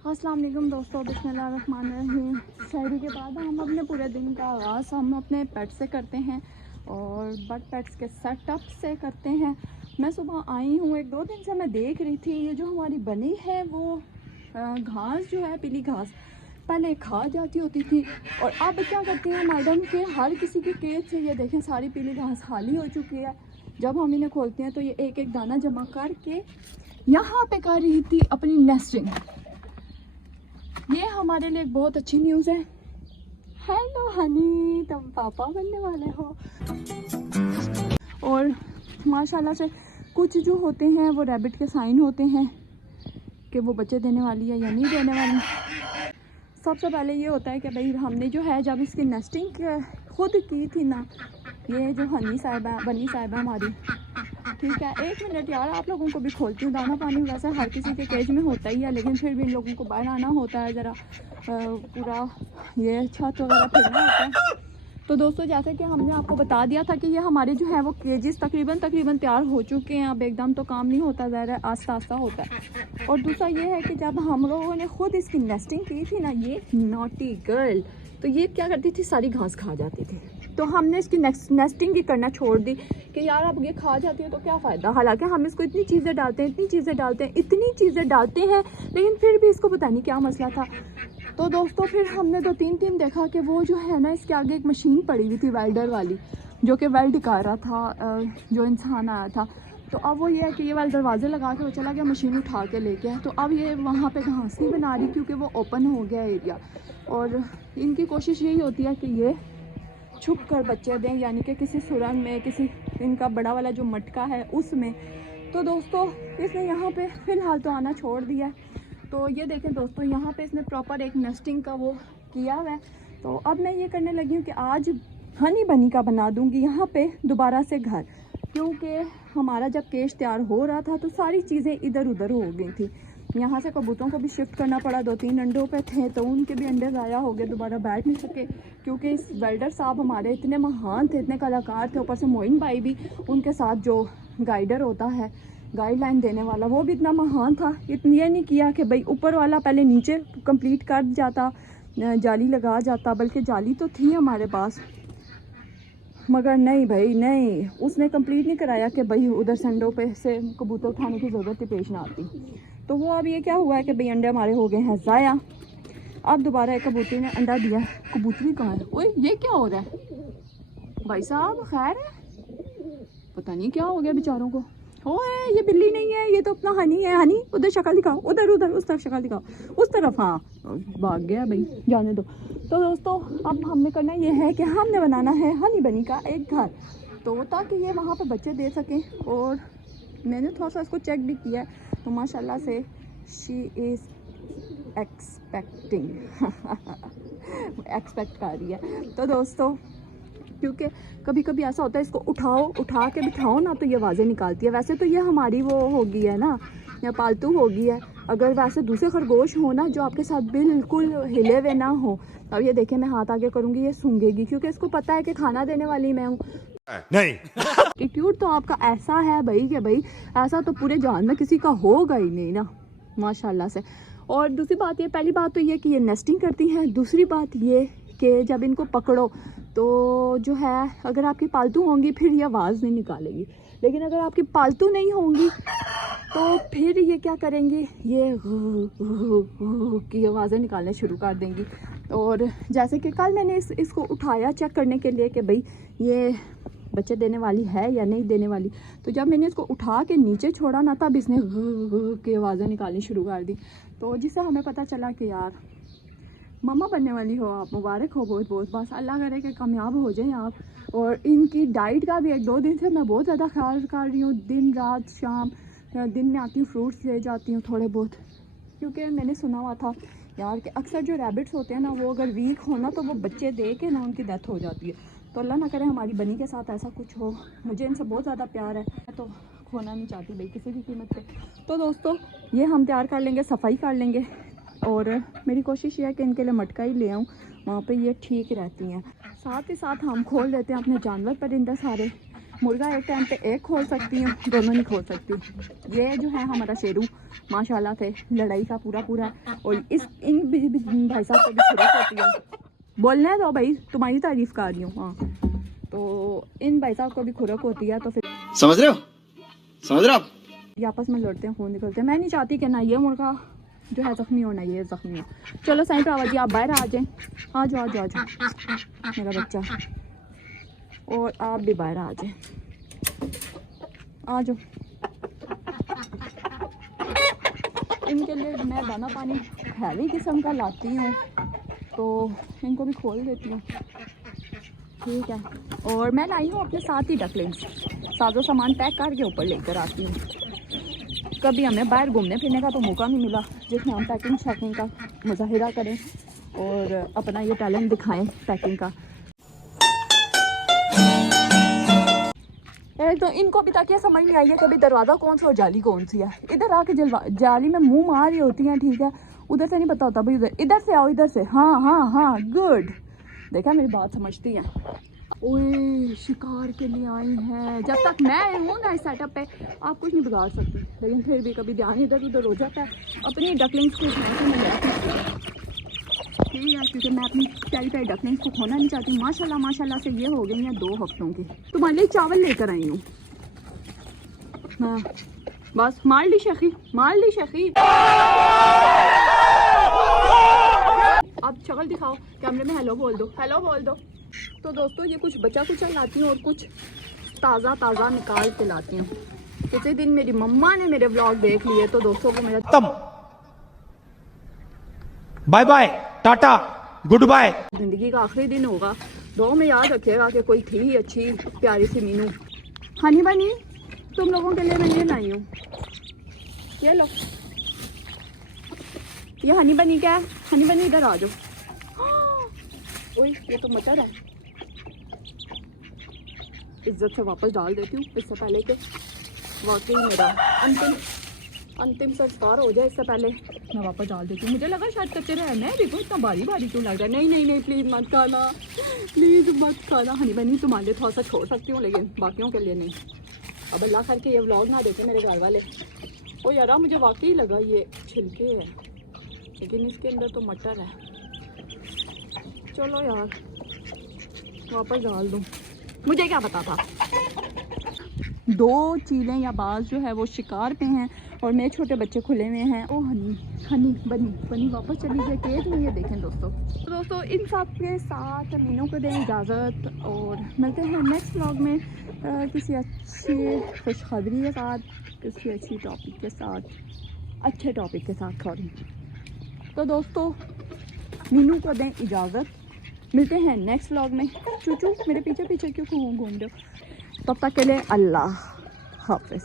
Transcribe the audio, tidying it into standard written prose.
अस्सलाम वालेकुम दोस्तों, बिस्मिल्लाहिर्रहमानिर्रहीम। शहरी के बाद हम अपने पूरे दिन का आगाज़ हम अपने पेट से करते हैं और बट पेट्स के सेटअप से करते हैं। मैं सुबह आई हूँ, 1-2 दिन से मैं देख रही थी ये जो हमारी बनी है वो घास जो है, पीली घास पहले खा जाती होती थी और अब क्या करती हैं मैडम के हर किसी की केज से ये देखें सारी पीली घास खाली हो चुकी है। जब हम इन्हें खोलते हैं तो ये एक एक दाना जमा करके यहाँ पे कर रही थी अपनी नेस्टिंग। ये हमारे लिए एक बहुत अच्छी न्यूज़ है। हेलो हनी, तुम पापा बनने वाले हो। और माशाल्लाह से कुछ जो होते हैं वो रैबिट के साइन होते हैं कि वो बच्चे देने वाली है या नहीं देने वाली। सबसे पहले ये होता है कि भाई हमने जो है जब इसकी नेस्टिंग खुद की थी ना, ये जो हनी साहिबा बनी साहिबा हमारी, ठीक है 1 मिनट यार, आप लोगों को भी खोलती हूँ। दाना पानी वैसे हर किसी के केज में होता ही है, लेकिन फिर भी इन लोगों को बाहर आना होता है, ज़रा पूरा ये छत वगैरह फिरना होता है। तो दोस्तों जैसे कि हमने आपको बता दिया था कि ये हमारे जो है वो केजेस तकरीबन तैयार हो चुके हैं। अब एकदम तो काम नहीं होता, ज़रा आस्ता आस्ता होता है। और दूसरा ये है कि जब हम लोगों ने खुद इसकी नेस्टिंग की थी ना, ये नॉटी गर्ल, तो ये क्या करती थी, सारी घास खा जाती थी। तो हमने इसकी नेस्टिंग ही करना छोड़ दी कि यार अब ये खा जाती है तो क्या फ़ायदा। हालांकि हम इसको इतनी चीज़ें डालते हैं, इतनी चीज़ें डालते हैं, लेकिन फिर भी इसको पता नहीं क्या मसला था। तो दोस्तों फिर हमने 2-3 दिन देखा कि वो जो है ना, इसके आगे एक मशीन पड़ी हुई थी वेल्डर वाली, जो कि वेल्ड कर रहा था जो इंसान आया था। तो अब वो ये है कि ये वाले दरवाजे लगा के वो चला गया, मशीन उठा के लेके आए। तो अब ये वहाँ पे घास नहीं बना रही क्योंकि वो ओपन हो गया एरिया। और इनकी कोशिश यही होती है कि ये छुप कर बच्चे दें, यानी कि किसी सुरंग में, किसी इनका बड़ा वाला जो मटका है उसमें। तो दोस्तों इसने यहाँ पे फ़िलहाल तो आना छोड़ दिया है। तो ये देखें दोस्तों, यहाँ पे इसने प्रॉपर एक नेस्टिंग का वो किया हुआ है। तो अब मैं ये करने लगी हूँ कि आज हनी बनी का बना दूँगी यहाँ पे दोबारा से घर, क्योंकि हमारा जब केश तैयार हो रहा था तो सारी चीज़ें इधर उधर हो गई थी। यहाँ से कबूतरों को भी शिफ्ट करना पड़ा, 2-3 अंडों पे थे तो उनके भी अंडे ज़ाया हो गए, दोबारा बैठ नहीं सके क्योंकि इस वेल्डर साहब हमारे इतने महान थे, इतने कलाकार थे। ऊपर से मोइन भाई भी उनके साथ, जो गाइडर होता है, गाइडलाइन देने वाला, वो भी इतना महान था। इतनी ये नहीं किया कि भाई ऊपर वाला पहले नीचे कंप्लीट कर जाता, जाली लगा जाता, बल्कि जाली तो थी हमारे पास, मगर नहीं भाई नहीं, उसने कंप्लीट नहीं कराया कि भाई उधर संडों पे से कबूतर उठाने की ज़रूरत ही पेश ना आती। तो वो अब ये क्या हुआ है कि भाई अंडे हमारे हो गए हैं ज़ाया। अब दोबारा एक कबूतरी ने अंडा दिया। कबूतरी कहाँ है? ओए ये क्या हो रहा है भाई साहब? खैर है, पता नहीं क्या हो गया बेचारों को। ओए ये बिल्ली नहीं है, ये तो अपना हनी है। हनी उधर शक्ल दिखाओ, उधर उधर उस तरफ शक्ल दिखाओ, उस तरफ। हाँ भाग गया भाई, जाने दो। तो दोस्तों अब हमने करना ये है कि हमने बनाना है हनी बनी का एक घर, तो ताकि ये वहाँ पे बच्चे दे सकें। और मैंने थोड़ा सा इसको चेक भी किया तो माशाल्लाह से शी इज़ एक्सपेक्टिंग एक्सपेक्ट कर रही है। तो दोस्तों क्योंकि कभी कभी ऐसा होता है, इसको उठा के बिठाओ ना तो ये आवाज़ें निकालती है। वैसे तो ये हमारी वो होगी है ना, या पालतू होगी है। अगर वैसे दूसरे खरगोश हो ना जो आपके साथ बिल्कुल हिले हुए ना हो, अब ये देखें मैं हाथ आगे करूँगी, ये सूंघेगी क्योंकि इसको पता है कि खाना देने वाली मैं हूँ। नहीं एटीट्यूड तो आपका ऐसा है भाई कि भाई ऐसा तो पूरे जान में किसी का होगा ही नहीं ना, माशाल्लाह से। और दूसरी बात ये, पहली बात तो ये कि ये नेस्टिंग करती हैं। दूसरी बात ये कि जब इनको पकड़ो तो जो है, अगर आपकी पालतू होंगी फिर ये आवाज़ नहीं निकालेगी, लेकिन अगर आपकी पालतू नहीं होंगी तो फिर ये क्या करेंगी, ये की आवाज़ें निकालने शुरू कर देंगी। और जैसे कि कल मैंने इसको उठाया चेक करने के लिए कि भाई ये बच्चे देने वाली है या नहीं देने वाली, तो जब मैंने इसको उठा के नीचे छोड़ा ना, तब इसने की आवाज़ें निकालनी शुरू कर दी। तो जिससे हमें पता चला कि यार मम्मा बनने वाली हो आप, मुबारक हो बहुत बहुत। बस अल्लाह करे कि कामयाब हो जाएं आप। और इनकी डाइट का भी 1-2 दिन से मैं बहुत ज़्यादा ख्याल कर रही हूँ, दिन रात शाम। दिन में आती हूँ फ्रूट्स ले जाती हूँ थोड़े बहुत, क्योंकि मैंने सुना हुआ था यार कि अक्सर जो रैबिट्स होते हैं ना, वो अगर वीक हो ना तो वो बच्चे दे के ना उनकी डेथ हो जाती है। तो अल्लाह ना करे हमारी बनी के साथ ऐसा कुछ हो। मुझे इनसे बहुत ज़्यादा प्यार है, मैं तो खोना नहीं चाहती भाई किसी भी कीमत पे। तो दोस्तों ये हम तैयार कर लेंगे, सफाई कर लेंगे, और मेरी कोशिश ये है कि इनके लिए मटका ही ले आऊँ, वहाँ पे ये ठीक रहती हैं। साथ ही साथ हम खोल देते हैं अपने जानवर परिंदे सारे, मुर्गा एक टाइम पे एक खोल सकती हूँ, दोनों नहीं खोल सकती। ये जो है हमारा शेरू माशाल्लाह से लड़ाई का पूरा है। और इन भाई साहब को भी खुराक होती है, बोलने दो भाई, तुम्हारी तारीफ कर रही हूँ। हाँ, तो इन भाई साहब को भी खुराक होती है, तो फिर समझ रहे हो आप? ये आपस में लड़ते हैं, खून निकलते हैं। मैं नहीं चाहती कि ना ये मुर्गा जो है ज़ख्मी हो, ना ये ज़ख्मी हो। चलो साईं भरावा जी, आप बाहर आ जाएं। आ जाओ मेरा बच्चा, और आप भी बाहर आ जाएं, आ जाओ। इनके लिए मैं दाना पानी हैवी किस्म का लाती हूँ, तो इनको भी खोल देती हूँ, ठीक है। और मैं लाई हूँ अपने साथ ही डकलिंग्स, साजो सामान पैक करके ऊपर लेकर आती हूँ। कभी हमें बाहर घूमने फिरने का तो मौका नहीं मिला जिसमें हम पैकिंग शैकिंग का मुजाहिरा करें और अपना ये टैलेंट दिखाएं पैकिंग का। एक तो इनको अभी तक ये समझ नहीं आई है कि अभी दरवाज़ा कौन सा और जाली कौन सी है। इधर आके जाली में मुंह मार रही होती हैं, ठीक है। उधर से नहीं पता होता भाई, इधर से आओ, इधर से। हाँ गुड, देखा मेरी बात समझती हैं। ओए शिकार के लिए आई हैं। जब तक मैं हूँ ना इस सेटअप पे, आप कुछ नहीं बिगाड़ सकती। लेकिन फिर भी कभी ध्यान इधर उधर हो जाता है। अपनी डकलिंग्स को ठीक है, क्योंकि मैं अपनी प्यारी प्यारी डकलिंग्स को खोना नहीं चाहती। माशाल्लाह से ये हो गई हैं 2 हफ्तों की। तुम्हारे लिए चावल लेकर आई हूँ। हाँ बस, मार ली शेखी। अब शक्ल दिखाओ कैमरे में, हेलो बोल दो। तो दोस्तों, ये कुछ बचा कुचा लाती हूँ और कुछ ताज़ा निकाल के लाती हूँ। किसी दिन मेरी मम्मा ने मेरे व्लॉग देख लिए तो दोस्तों को मेरा bye bye, tata, goodbye. जिंदगी का आखिरी दिन होगा, दो में याद रखिएगा कि कोई थी अच्छी प्यारी सी मीनू। हनी बनी, तुम लोगों के लिए मैं ये लाई हूँ, ये लो। ये हनी बनी क्या है? हनी बनी इधर आ जाओ। ओए ये तो मटर है, इज्जत से वापस डाल देती हूँ इससे पहले कि वाकई मेरा अंतिम संस्कार हो जाए। इससे पहले मैं वापस डाल देती हूँ। मुझे लगा शायद कच्चे रहने, देखो इतना भारी क्यों लग रहा है। नहीं प्लीज़ मत खाना। हनी बनी तुम्हारे लिए थोड़ा सा छोड़ सकती हूँ, लेकिन बाकियों के लिए नहीं। अब अल्लाह करके ये व्लॉग ना देखे मेरे घर वाले। ओ यार, मुझे वाकई लगा ये छिलके है, लेकिन इसके अंदर तो मटर है। चलो यार वापस डाल दूँ, मुझे क्या पता था। 2 चीलें या बाज जो है वो शिकार पे हैं और मेरे छोटे बच्चे खुले हुए हैं। ओ हनी बनी वापस चली जाए केज में। ये देखें दोस्तों इन सब के साथ मीनू को दें इजाज़त और मिलते हैं नेक्स्ट व्लॉग में किसी अच्छी खुशखबरी के साथ, किसी अच्छी टॉपिक के साथ, अच्छे टॉपिक के साथ। सॉरी। तो दोस्तों मीनू को दें इजाज़त, मिलते हैं नेक्स्ट व्लॉग में। चूचू मेरे पीछे क्यों घूम रहे हो? तब तक के लिए अल्लाह हाफ़िज़।